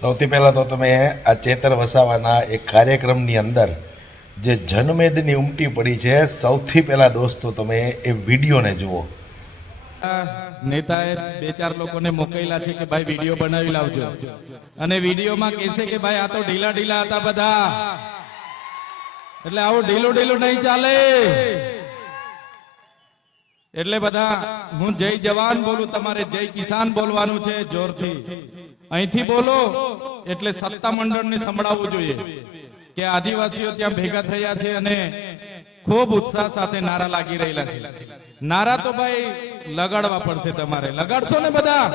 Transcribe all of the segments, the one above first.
સૌથી પહેલાં તો તમે આ ચેતર વસાવાના એક કાર્યક્રમની અંદર જે જનમેદની ઉમટી પડી છે, સૌથી પહેલાં દોસ્તો તમે એ વિડીયોને જુઓ. નેતાએ બે ચાર લોકોને મોકલેલા છે કે ભાઈ વિડીયો બનાવી લાવજો, અને વિડીયોમાં કહેશે કે ભાઈ આ તો ઢીલા ઢીલા હતા બધા, એટલે આવું ઢીલું ઢીલું નહીં ચાલે. એટલે બધા હું જય જવાન બોલું, તમારે જય કિસાન બોલવાનું છે જોરથી. અહીંથી બોલો એટલે સત્તા મંડળને સંભળાવવું જોઈએ કે આદિવાસીઓ ત્યાં ભેગા થયા છે અને ખૂબ ઉત્સાહ સાથે નારા લાગી રહેલા છે. નારા તો ભાઈ લગાડવા પડશે, તમારે લગાડશો ને બધા?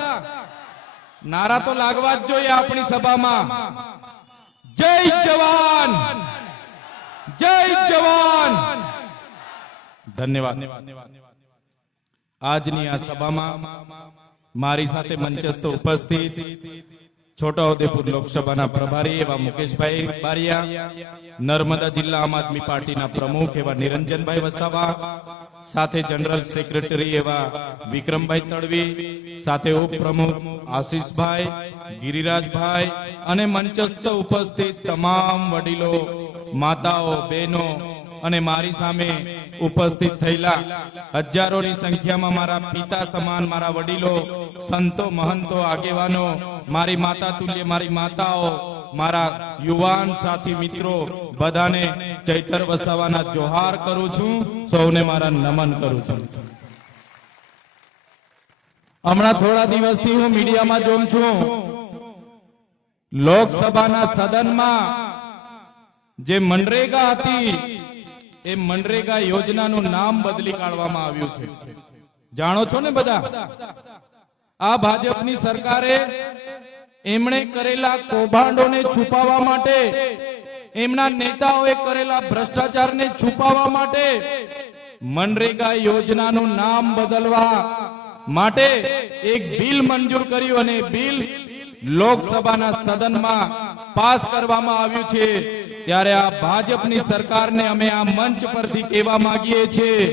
નારા તો લાગવા જ જોઈએ આપણી સભામાં. જય જવાન, જય જવાન. ધન્યવાદ. આજની આ સભામાં મારી સાથે મંચસ્થ ઉપસ્થિત છોટાઉદેપુર લોકસભાના પ્રભારી એવા મુકેશભાઈ બારિયા, નર્મદા જિલ્લા આમ આદમી પાર્ટીના પ્રમુખ એવા નિરંજનભાઈ વસાવા, સાથે જનરલ સેક્રેટરી એવા વિક્રમભાઈ તડવી, સાથે ઉપપ્રમુખ આશીષભાઈ, ગિરિરાજભાઈ અને મંચસ્થ ઉપસ્થિત તમામ વડીલો, માતાઓ, બહેનો અને મારી સામે ઉપસ્થિત થયેલા હજારોની સંખ્યામાં મારા પિતા સમાન મારા વડીલો, સંતો, મહંતો, આગેવાનો, મારી માતા તુલ્ય મારી માતાઓ, મારા યુવાન સાથી મિત્રો, બધાને ચૈતર વસાવાના જોહાર કરું છું, સૌને મારા નમન કરું છું. હમણાં થોડા દિવસથી હું મીડિયામાં જોઉં છું, લોકસભાના સદનમાં જે મનરેગા હતી એ મનરેગા યોજનાનું નામ બદલી કાઢવામાં આવ્યું છે. જાણો છો ને બધા? આ ભાજપની સરકારે એમણે કરેલા કૌભાંડોને છુપાવવા માટે, એમના નેતાઓએ કરેલા ભ્રષ્ટાચારને છુપાવવા માટે મનરેગા યોજનાનું નામ બદલવા માટે એક બિલ મંજૂર કર્યું અને બિલ લોકસભાના સદનમાં પાસ કરવામાં આવ્યું છે. ત્યારે આ ભાજપની સરકારને અમે આ મંચ પરથી કહેવા માંગીએ છીએ,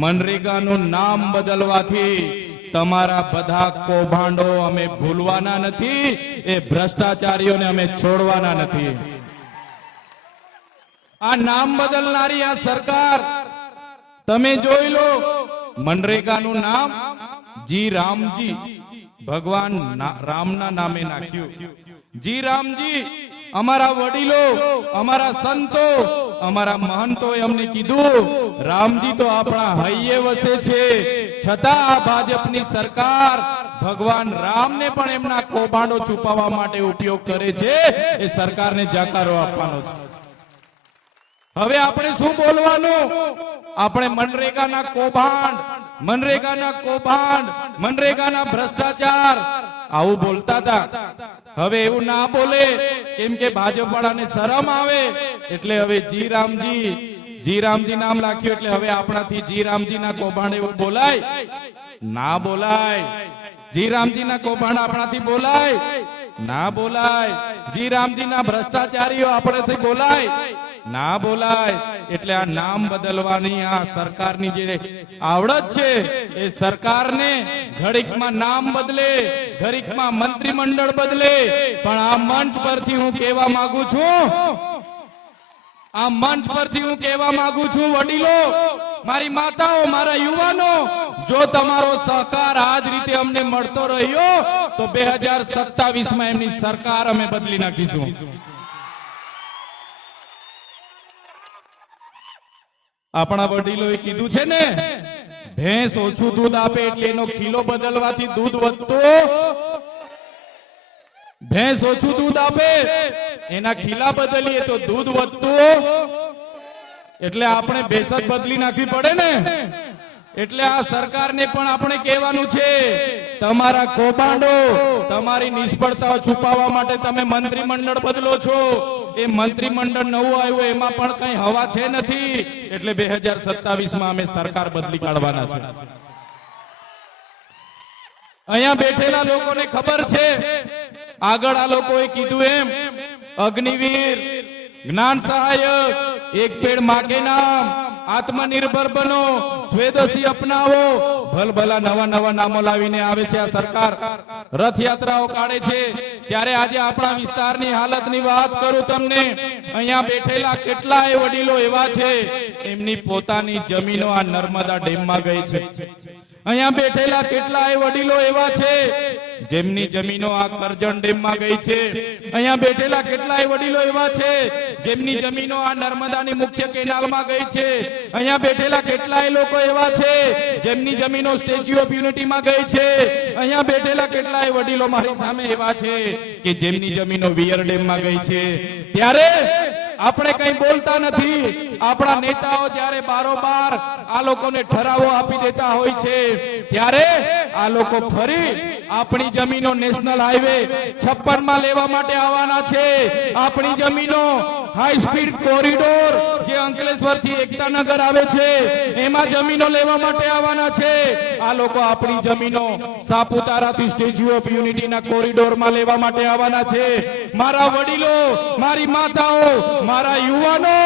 મનરેગાનું નામ બદલવાથી તમારા બધા કૌભાંડો અમે ભૂલવાના નથી, એ ભ્રષ્ટાચારીઓને અમે છોડવાના નથી. આ નામ બદલનારી આ સરકાર તમે જોઈ લો, મનરેગાનું નામ જી રામજી, ભગવાન રામના નામે નાખ્યું. જી રામજી. અમારા વડીલો, અમારા સંતો, અમારા મહંતોએ અમને કીધું રામજી તો આપણા હૈયે વસે છે, છતાં આ ભાજપની સરકાર ભગવાન રામને પણ એમના કૌભાંડો છુપાવવા માટે ઉપયોગ કરે છે. એ સરકારને જાકારો આપવાનો છે. હવે આપણે શું બોલવાનું? આપણે મનરેગાના કૌભાંડ, મનરેગાના ભ્રષ્ટાચાર આવું બોલતા હતા. હવે એવું ના બોલે, કેમ કે ભાજપ વાળાને શરમ આવે, એટલે હવે જી રામજી નામ રાખ્યું, એટલે હવે આપણાથી જી રામજી ના કૌભાંડ એવું બોલાય ના બોલાય? જી રામજી ના કૌભાંડ આપણાથી બોલાય ના બોલાય? જી રામજી ના ભ્રષ્ટાચારીઓ આપણેથી બોલાય ના બોલાય? એટલે આ નામ બદલવાની આ સરકારની જે આવડત છે, એ સરકારને ઘડીકમાં નામ બદલે, ઘડીકમાં મંત્રીમંડળ બદલે. પણ આ મંચ પરથી હું કહેવા માંગુ છું, વડીલો, મારી માતાઓ, મારા યુવાનો, જો તમારો સહકાર આ જ રીતે અમને મળતો રહ્યો તો 2027માં એમની સરકાર અમે બદલી નાખીશું. આપણા વડીલોએ કીધું છે ને, ભેંસ ઓછું દૂધ આપે એટલે એનો કિલો બદલવાથી દૂધ વધતું, ભેંસ ઓછું દૂધ આપે એના ખીલા બદલીએ તો દૂધ વધતું. એટલે આપણે ભેંસ જ બદલી નાખવી પડે ને. એટલે આ સરકારને પણ આપણે કહેવાનું છે, તમારા કૌભાંડો, તમારી નિષ્ફળતાઓ છુપાવવા માટે તમે મંત્રીમંડળ બદલો છો. એ મંત્રીમંડળ નવું આવ્યું, એમાં પણ કઈ હવા છે નથી. એટલે 2027માં અમે સરકાર બદલી કાઢવાના છે. અહીંયા બેઠેલા લોકોને ખબર છે, આગળ આ લોકોએ કીધું એમ, અગ્નિવીર, જ્ઞાન સહાયક, એક પેડ માં કે નામ, આત્મનિર્ભર બનો, સ્વદેશી અપનાવો, ભલભલા નવા નવા નામો લાવીને આવે છે આ સરકાર. રથયાત્રાઓ કાઢે છે. ત્યારે આજે આપણા વિસ્તારની હાલતની વાત કરું તમને. અહીંયા બેઠેલા કેટલાય વડીલો એવા છે એમની પોતાની જમીનો આ નર્મદા ડેમમાં ગઈ છે. અહીંયા બેઠેલા કેટલાય વડીલો એવા છે જેમની જમીનો આ કરજણ ડેમમાં ગઈ છે. અહીંયા બેઠેલા કેટલાય વડીલો એવા છે જેમની જમીનો આ નર્મદાની મુખ્ય કેનાલમાં ગઈ છે. અહીંયા બેઠેલા કેટલાય લોકો એવા છે જેમની જમીનો સ્ટેચ્યુ ઓફ યુનિટીમાં ગઈ છે. અહીંયા બેઠેલા કેટલાય વડીલો મારી સામે એવા છે કે જેમની જમીનો વિયર ડેમમાં ગઈ છે. ત્યારે આપણે કઈ બોલતા નથી. આપણા નેતાઓ જ્યારે બારોબાર આ લોકોને ઠરાવો આપી દેતા હોય છે ત્યારે આ લોકો ફરી આપણી જમીનો નેશનલ હાઈવે 56 માં લેવા માટે આવવાના છે. આપણી જમીનો હાઈ સ્પીડ કોરિડોર જે અંકલેશ્વર થી એકતાનગર આવે છે એમાં જમીનો લેવા માટે આવવાના છે. આ લોકો આપણી જમીનો સાપુતારાથી સ્ટેચ્યુ ઓફ યુનિટીના કોરિડોરમાં લેવા માટે આવવાના છે. મારા વડીલો, મારી માતાઓ, મારા યુવાનો,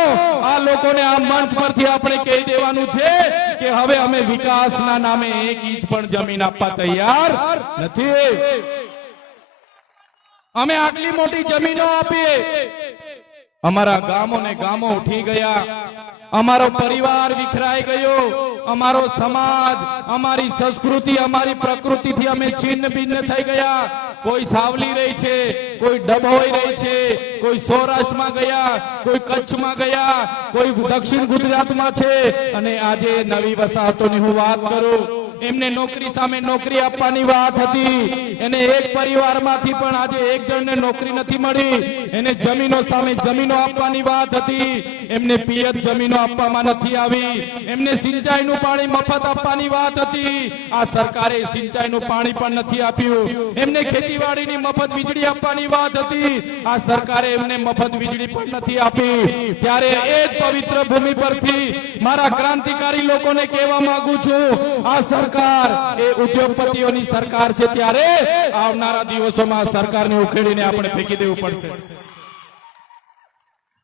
આ લોકોને આ મંચ પરથી આપણે કહી દેવાનું છે કે હવે અમે વિકાસના નામે 1 ઇંચ પણ જમીન આપવા તૈયાર નથી. અમે આટલી મોટી જમીનો આપીએ, અમારા ગામો ને ગામો ઉઠી ગયા, અમારો પરિવાર વિખરાઈ ગયો, અમારો સમાજ, અમારી સંસ્કૃતિ, અમારી પ્રકૃતિથી અમે છિન્ન ભિન્ન થઈ ગયા. કોઈ સાવલી રહી છે, કોઈ ડભોઈ રહી છે, કોઈ સૌરાષ્ટ્રમાં ગયા, કોઈ કચ્છમાં ગયા, કોઈ દક્ષિણ ગુજરાતમાં છે. અને આજે નવી વસાહતોની હું વાત કરું, એમને નોકરી સામે નોકરી આપવાની વાત હતી. એને એક પરિવારમાંથી પણ આજે એક જણને નોકરી નથી મળી. એને જમીનો સામે જમીનો આપવાની વાત હતી. એમને પિયત જમીનો આપવામાં નથી આવી. એમને સિંચાઈનું પાણી મફત આપવાની વાત હતી. આ સરકારે સિંચાઈનું પાણી પણ નથી આપ્યું. એમને ખેતીવાડીની મફત વીજળી આપવાની વાત હતી. આ સરકારે એમને મફત વીજળી પણ નથી આપી. ત્યારે એ જ પવિત્ર ભૂમિ પરથી મારા ક્રાંતિકારી લોકોને કહેવા માંગુ છું, આ સરકાર એ ઉદ્યોગપતિઓની સરકાર છે. ત્યારે આવનારા દિવસોમાં સરકારને ઉખેડીને આપણે ફેંકી દેવું પડશે.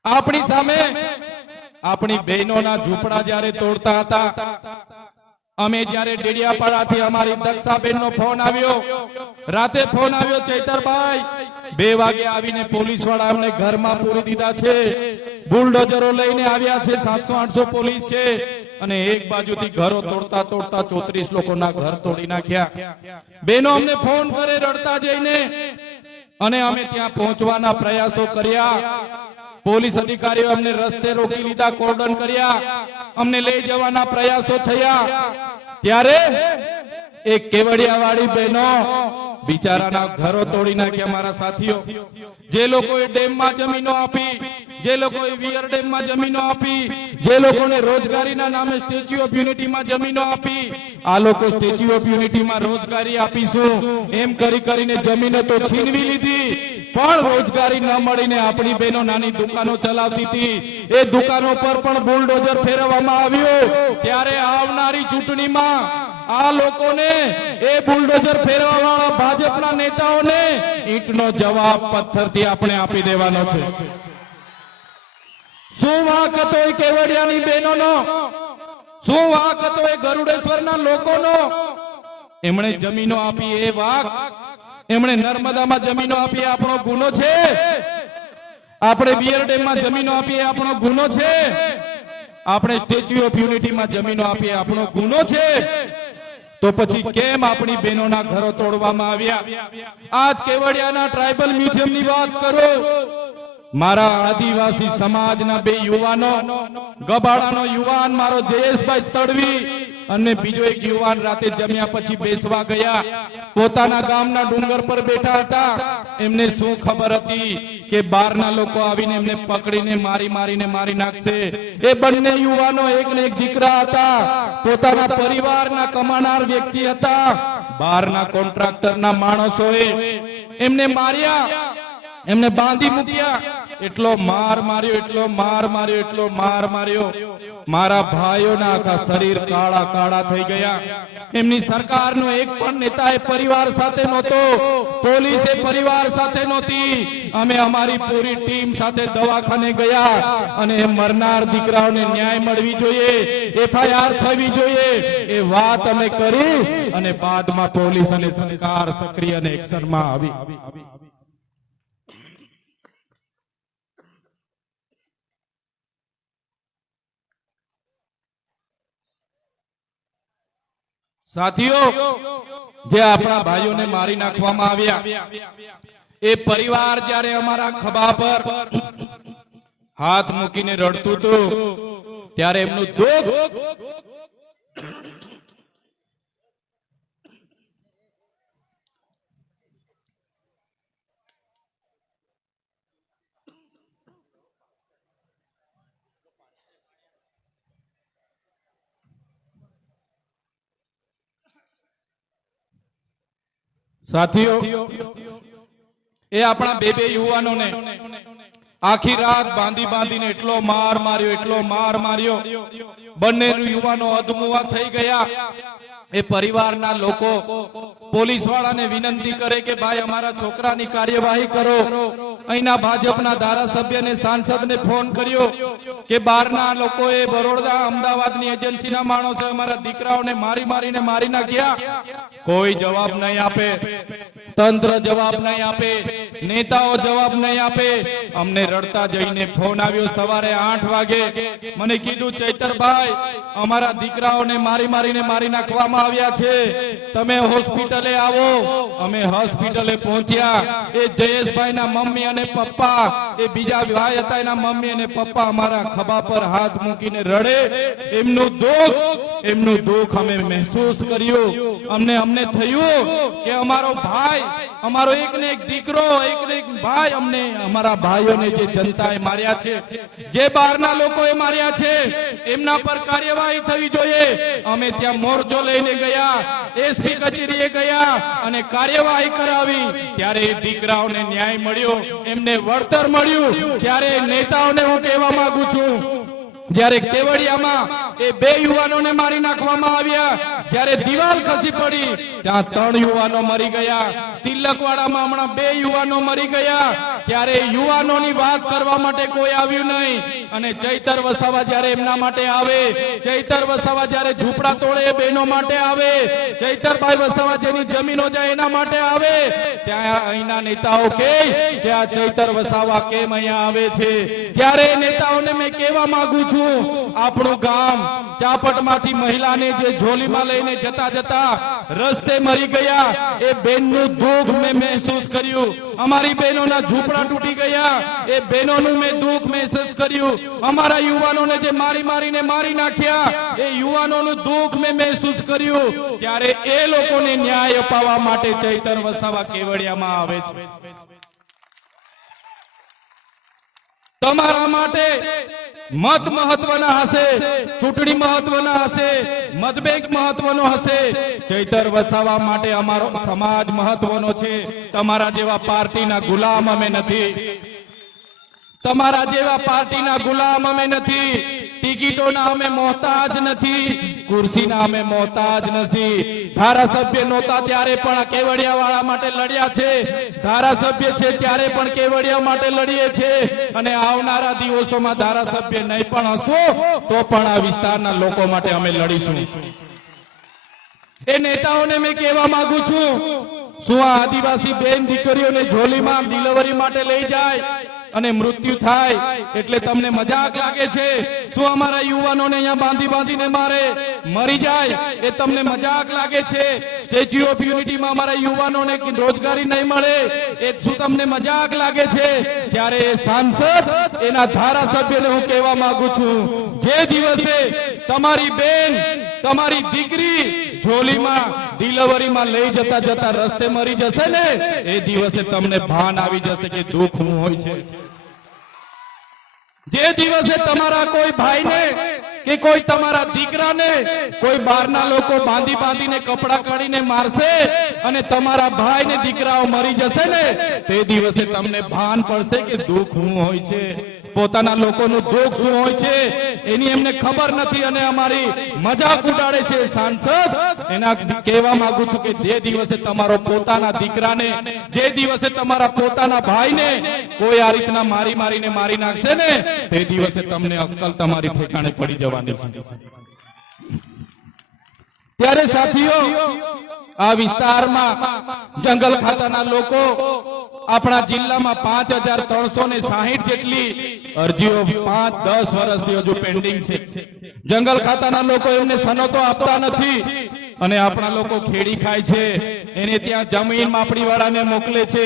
આપણી સામે આપણી બહેનોના ઝૂંપડા જ્યારે તોડતા હતા, અમે જ્યારે ડેડિયાપાડાથી અમારી દક્ષાબેનનો ફોન આવ્યો, રાતે ફોન આવ્યો, ચૈતરભાઈ 2 વાગે આવીને પોલીસ વાળા અમને ઘરમાં પૂરી દીધા છે. બુલડોઝરો લઈને આવ્યા છે, 700-800 પોલીસ છે. અને એક બાજુથી ઘરો તોડતા તોડતા 34 લોકોના ઘર તોડી નાખ્યા. બહેનો અમને ફોન કરે રડતા જઈને, અને અમે ત્યાં પહોંચવાના પ્રયાસો કર્યા. પોલીસ અધિકારીઓ અમને રસ્તે રોકી લીધા, કોર્ડન કર્યા, અમને લઈ જવાના પ્રયાસો થયા. ત્યારે એક કેવડિયાવાળી બહેનો બિચારાના ઘરો તોડી નાખ્યા. મારા સાથીઓ, જે લોકોએ ડેમમાં જમીનો આપી, જે લોકોએ વિયર ડેમમાં જમીનો આપી, જે લોકોને રોજગારીના નામે સ્ટેચ્યુ ઓફ યુનિટીમાં જમીનો આપી, આ લોકો સ્ટેચ્યુ ઓફ યુનિટીમાં રોજગારી આપીશું એમ કરી કરીને જમીનો તો છીનવી લીધી, પણ રોજગારી ન મળીને આપણી બહેનો નાની દુકાનો ચલાવતી હતી. એ દુકાનો પર પણ બુલડોઝર ફેરવવામાં આવ્યું. ત્યારે આવનારી ચૂંટણીમાં આ લોકોને, એ બુલડોઝર ફેરવવાવાળા ભાજપના નેતાઓને ઈંટનો જવાબ પથ્થરથી આપણે આપી દેવાનો છે. શું વાંક હતો એ કેવડિયાની બહેનોનો? શું વાંક હતો એ ગરુડેશ્વરના લોકોનો? એમણે જમીનો આપી એ વાંક, એમણે નર્મદામાં જમીનો આપી આપણો ગુનો છે? આપણે વિયર ડેમમાં જમીનો આપી આપણો ગુનો છે? આપણે સ્ટેચ્યુ ઓફ યુનિટીમાં જમીનો આપી આપણો ગુનો છે? તો પછી કેમ આપણી બહેનોના ઘરો તોડવામાં આવ્યા? આજ કેવડિયાના ટ્રાઇબલ મ્યુઝિયમની વાત કરો. મારા આદિવાસી સમાજના 2 યુવાનો, ગબાડાનો યુવાન મારો જયેશભાઈ તડવી અને બીજો એક યુવાન રાતે જમ્યા પછી બેસવા ગયા. પોતાના ગામના ડુંગર પર બેઠા હતા. એમને શું ખબર હતી કે બહારના લોકો આવીને એમને પકડીને મારી નાખશે. એ બંને યુવાનો એક ને એક દીકરા હતા. પોતાના પરિવારના કમાનાર વ્યક્તિ હતા. બહારના કોન્ટ્રાક્ટરના માણસોએ એમને માર્યા, એમને બાંધી મૂક્યા. એટલો માર માર્યો, એટલો માર માર્યો, એટલો માર માર્યો, મારા ભાઈઓના આખા શરીર કાળા કાળા થઈ ગયા. એમની સરકારનો એક પણ નેતા એ પરિવાર સાથે નહોતો, પોલીસ એ પરિવાર સાથે નહોતી. અમે અમારી પૂરી ટીમ સાથે દવાખાને ગયા અને મરનાર દીકરાઓને ન્યાય મળવી જોઈએ, એફઆઈઆર થવી જોઈએ એ વાત અમે કરી અને બાદમાં પોલીસ અને સરકાર સક્રિય અને એક્શનમાં આવી. સાથીઓ, જે આપણા ભાઈઓને મારી નાખવામાં આવ્યા, એ પરિવાર જ્યારે અમારા ખભા પર હાથ મૂકીને રડતું હતું ત્યારે એમનું દુઃખ સાથીઓ, એ આપણા બે યુવાનોને આખી રાત બાંધી બાંધીને એટલો માર માર્યો, એટલો માર માર્યો, બંને યુવાનો અધમુવા થઈ ગયા. એ પરિવારના લોકો પોલીસ વાળાને વિનંતી કરે કે ભાઈ અમારા છોકરાની કાર્યવાહી કરો. અહીંના ભાજપના ધારાસભ્યને સાંસદને ફોન કર્યો કે બહારના લોકોએ બરોડા અમદાવાદની એજન્સીના માણસો અમારા દીકરાઓને મારી મારીને મારી નાખ્યા. કોઈ જવાબ નહીં આપે, તંત્ર જવાબ નહીં આપે, નેતાઓ જવાબ નહીં આપે. અમને રડતા જઈને ફોન આવ્યો સવારે 8 વાગે. મને કીધું, ચૈતરભાઈ, અમારા દીકરાઓને મારી મારીને મારી નાખવામાં આવ્યા છે, તમે હોસ્પિટલે આવો. અમે હોસ્પિટલે પહોંચ્યા. એ જયેશભાઈના મમ્મી અને પપ્પા, એ બીજા ભાઈ હતા એના મમ્મી અને પપ્પા અમારા ખભા પર હાથ મૂકીને રડે. એમનું દુઃખ અમે મહેસૂસ કર્યું. અમને થયું કે અમારો ભાઈ, અમારો એક ને એક દીકરો, એક ને એક ભાઈ, અમને અમારા ભાઈઓને જે જનતાએ માર્યા છે, જે બહારના લોકોએ માર્યા છે, એમના પર કાર્યવાહી થવી જોઈએ. અમે ત્યાં મોરચો લઈને ગયા, એસપી કચેરીએ ગયા અને કાર્યવાહી કરાવી. ત્યારે એ દીકરાઓને ન્યાય મળ્યો, એમને વળતર મળ્યું. ત્યારે નેતાઓને હું કહેવા માંગુ છું, જ્યારે કેવડિયામાં એ 2 યુવાનોને મારી નાખવામાં આવ્યા, જ્યારે દિવાલ ખસી પડી ત્યાં 3 યુવાનો મરી ગયા. તિલકવાડામાં હમણાં 2 યુવાનો મરી ગયા. ત્યારે યુવાનોની વાત કરવા માટે કોઈ આવ્યું નહીં. અને ચૈતર વસાવા જ્યારે એમના માટે આવે, ચૈતર વસાવા જ્યારે ઝૂંપડા તોડે એ બહેનો માટે આવે, ચૈતરભાઈ વસાવા જેની જમીનો જાય એના માટે આવે, ત્યાં અહીંના નેતાઓ કહે કે આ ચૈતર વસાવા કેમ અહીંયા આવે છે? ત્યારે નેતાઓને મેં કહેવા માંગુ છું, આપણું ગામ ચાપટમાંથી મહિલાને જે ઝોલીમાં લઈને જતા જતા રસ્તે મરી ગયા, એ બેનનું દુઃખ મેં મહેસૂસ કર્યું. અમારી બહેનોના ઝૂંપડા તૂટી ગયા, એ બહેનોનું મેં દુઃખ મહેસૂસ કર્યું. અમારા યુવાનોને જે મારી મારીને મારી નાખ્યા, એ યુવાનોનું દુઃખ મેં મહેસૂસ કર્યું. ત્યારે એ લોકોને ન્યાય અપાવવા માટે ચૈતર વસાવા કેવડિયામાં આવે છે. તમારા માટે મત મહત્વના હશે, ચૂંટણી મહત્વના હશે, મતબેંક મહત્વનો હશે. ચૈતર વસાવા માટે અમારો સમાજ મહત્વનો છે. તમારા જેવા પાર્ટીના ગુલામ અમે નથી, તમારા જેવા પાર્ટીના ગુલામ અમે નથી. ટિકિટોના અમે મોહતાજ નથી, ખુરશીના અમે મોહતાજ નથી. ધારાસભ્ય નહોતા ત્યારે પણ કેવડિયા વાળા માટે લડ્યા છે, ધારાસભ્ય છે ત્યારે પણ કેવડિયા માટે લડીએ છે. અને આવનારા દિવસોમાં ધારાસભ્ય નહીં પણ હશો તો પણ આ વિસ્તારના લોકો માટે અમે લડીશું. એ નેતાઓને મેં કહેવા માંગુ છું, શું આ આદિવાસી બેન દીકરીઓને ઝોલીમાં ડિલિવરી માટે લઈ જાય અને મૃત્યુ થાય એટલે તમને મજાક લાગે છે? શું અમારા યુવાનોને અહીંયા બાંધી બાંધીને મારે, મરી જાય એ તમને મજાક લાગે છે? સ્ટેચ્યુ ઓફ યુનિટીમાં અમારા યુવાનોને રોજગારી નહીં મળે એ શું તમને મજાક લાગે છે? ત્યારે એ સાંસદ, એના ધારાસભ્યને હું કહેવા માંગુ છું, જે દિવસે તમારી બેન, તમારી દીકરી ઝોલીમાં ડિલિવરીમાં લઈ જતા જતા રસ્તે મરી જશે ને, એ દિવસે તમને ભાન આવી જશે કે દુઃખ શું હોય છે. જે દિવસે તમારા કોઈ ભાઈને કે કોઈ તમારા દીકરાને કોઈ બહારના લોકો બાંધી બાંધીને કપડા કાઢીને મારશે, અને તમારા ભાઈ ને દીકરાઓ મરી જશે ને તે દિવસે તમને ભાન પડશે કે દુઃખ શું હોય છે, પોતાના લોકોનું દુઃખ શું હોય છે એની એમને ખબર નથી અને અમારી મજાક ઉડાડે છે સાંસદ. એના કહેવા માંગુ છું કે જે દિવસે તમારો પોતાના દીકરાને, જે દિવસે તમારા પોતાના ભાઈને કોઈ આ રીતના મારીને મારી નાખશે ને તે દિવસે તમને અક્કલ તમારી ઠેકાણે પડી જવાની છે. ત્યારે સાથીઓ, આ વિસ્તારમાં જંગલ ખાતાના લોકો આપણા જિલ્લામાં 5360 જેટલી અરજીઓ 5-10 વર્ષથી હજુ પેન્ડિંગ છે. જંગલ ખાતાના લોકો એમને સનતો આપતા નથી અને આપણા લોકો ખેડી ખાય છે. એને ત્યાં જમીન માપણી વાળાને મોકલે છે,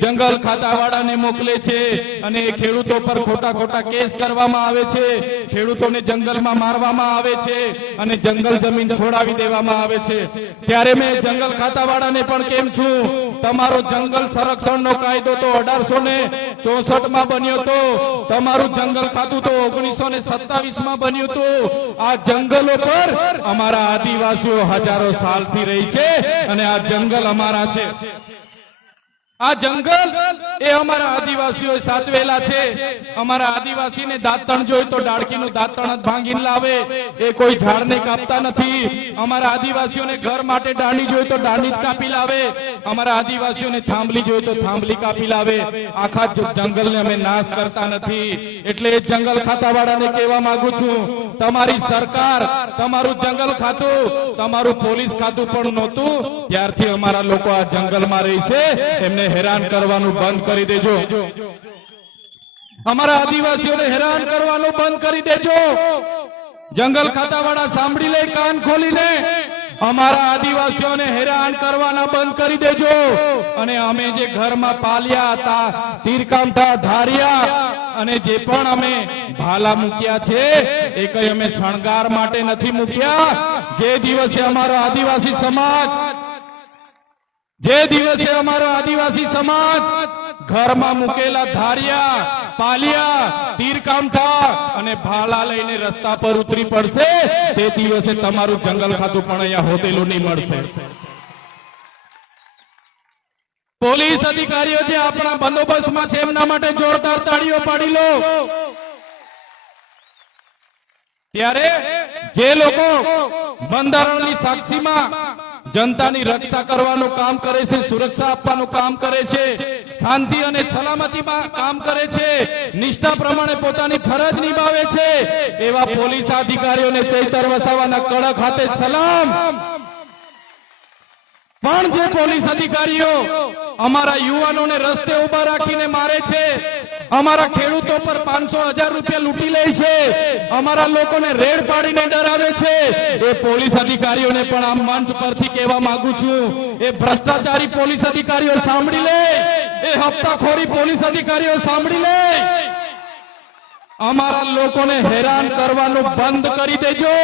જંગલ ખાતા વાળાને મોકલે છે અને એ ખેડૂતો પર ખોટા કેસ કરવામાં આવે છે, ખેડૂતોને જંગલમાં મારવામાં આવે છે અને જંગલ જમીન છોડાવી દેવામાં આવે છે. ત્યારે મેં જંગલ ખાતા વાળાને પણ કેમ છું, તમારો જંગલ સંરક્ષણનો કાયદો તો 1864 માં બન્યો તો, તમારું જંગલ ખાતું તો 1927 માં બન્યું હતું. આ જંગલો પર અમારા આદિવાસીઓ હજારો સાલથી રહી છે અને આ જંગલ અમારા છે. આ જંગલ એ અમારા આદિવાસીઓ સાચવેલા છે. અમારા આદિવાસીને દાંતણ જોઈ તો ડાળકીનું દાંતણ જ ભાંગીને લાવે, એ કોઈ ઝાડને કાપતા નથી. અમારા આદિવાસીઓને ઘર માટે દાંડી જોઈ તો દાંડી જ કાપી લાવે, અમારા આદિવાસીઓને થાંભલી જોઈ તો થાંભલી કાપી લાવે. આખા જંગલને અમે નાશ કરતા નથી. એટલે જંગલ ખાતાવાળાને કહેવા માંગુ છું, તમારી સરકાર, તમારું જંગલ ખાતું, તમારું પોલીસ ખાતું પણ નહોતું ત્યારથી અમારા લોકો આ જંગલમાં રહી છે. એમને હેરાન કરવાનું બંધ કરી દેજો. અમારા આદિવાસીઓને હેરાન કરવાનું બંધ કરી દેજો. જંગલ ખાતાવાળા સાંભળી લે કાન ખોલીને, અમારા આદિવાસીઓને હેરાન કરવાના બંધ કરી દેજો. અને અમે જે ઘરમાં પાલ્યા હતા, તીરકામઠા, ધારિયા અને જે પણ અમે ભાલા મૂક્યા છે એ કઈ અમે શણગાર માટે નથી મૂક્યા. જે દિવસે અમારો આદિવાસી સમાજ, જે દિવસે અમારો આદિવાસી સમાજ ઘરમાં મૂકેલા ધારિયા, પાલિયા, તીરકામઠા અને ભાલા લઈને રસ્તા પર ઉતરી પડશે તે દિવસે તમારું જંગલ ખાતું પણ અહીંયા હોટેલું નહીં મળશે. પોલીસ અધિકારીઓ જે આપણા બંદોબસ્તમાં છે એમના માટે જોરદાર તાળીઓ પાડી લો. ત્યારે જે લોકો બંધારણની સાક્ષીમાં જનતાની રક્ષા કરવાનું કામ કરે છે, સુરક્ષા આપવાનું કામ કરે છે, શાંતિ અને સલામતીમાં કામ કરે છે, નિષ્ઠા પ્રમાણે પોતાની ફરજ નિભાવે છે, એવા પોલીસ અધિકારીઓને ચૈતર વસાવાના કડક હાથે સલામ. પણ જે પોલીસ અધિકારીઓ અમારા યુવાનોને રસ્તે ઉભા રાખીને મારે છે, અમારા ખેડૂતો પર 500,000 રૂપિયા લૂંટી લે છે, અમારા લોકોને રેડ પાડીને ડરાવે છે, એ પોલીસ અધિકારીઓને પણ આ મંચ પરથી કહેવા માંગુ છું, એ ભ્રષ્ટાચારી પોલીસ અધિકારીઓ સાંભળી લે, એ હપ્તાખોરી પોલીસ અધિકારીઓ સાંભળી લે. અમારા લોકોને હેરાન કરવાનું બંધ કરી દેજો.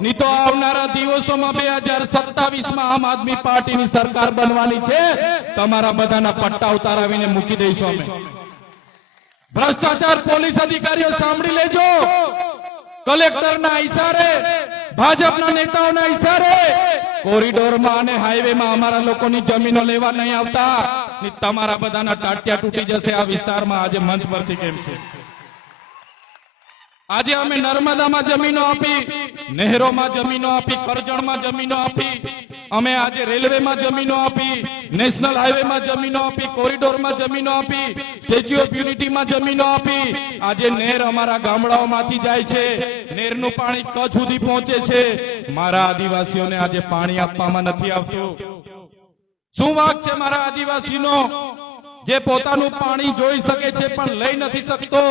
નહીં તો આવનારા દિવસોમાં 2027માં આમ આદમી પાર્ટીની સરકાર બનવાની છે. તમારા બધાના પટ્ટા ઉતારાવીને મૂકી દઈશું અમે. ભ્રષ્ટાચાર પોલીસ અધિકારીઓ સાંભળી લેજો. કલેક્ટરના ઈશારે, ભાજપના નેતાઓના ઈશારે કોરિડોરમાં અને હાઈવેમાં અમારા લોકોની જમીનો લેવા નહીં આવતા. તમારા બધાના ટાટિયા તૂટી જશે આ વિસ્તારમાં. આજે મંચ પરથી કેમ છે? આજે અમે નર્મદામાં જમીનો આપી, નહેરોમાં જમીનો આપી, કરજણમાં જમીનો આપી, અમે આજે રેલવેમાં જમીનો આપી, નેશનલ હાઈવેમાં જમીનો આપી, કોરિડોરમાં જમીનો આપી, સ્ટેચ્યુ ઓફ યુનિટીમાં જમીનો આપી. આજે નહેર અમારા ગામડાઓમાંથી જાય છે, નહેરનું પાણી કચ્છ સુધી પહોંચે છે. મારા આદિવાસીઓને આજે પાણી આપવામાં નથી આવતું. શું વાંક છે મારા આદિવાસીનો, જે પોતાનું પાણી જોઈ શકે છે પણ લઈ નથી શકતો?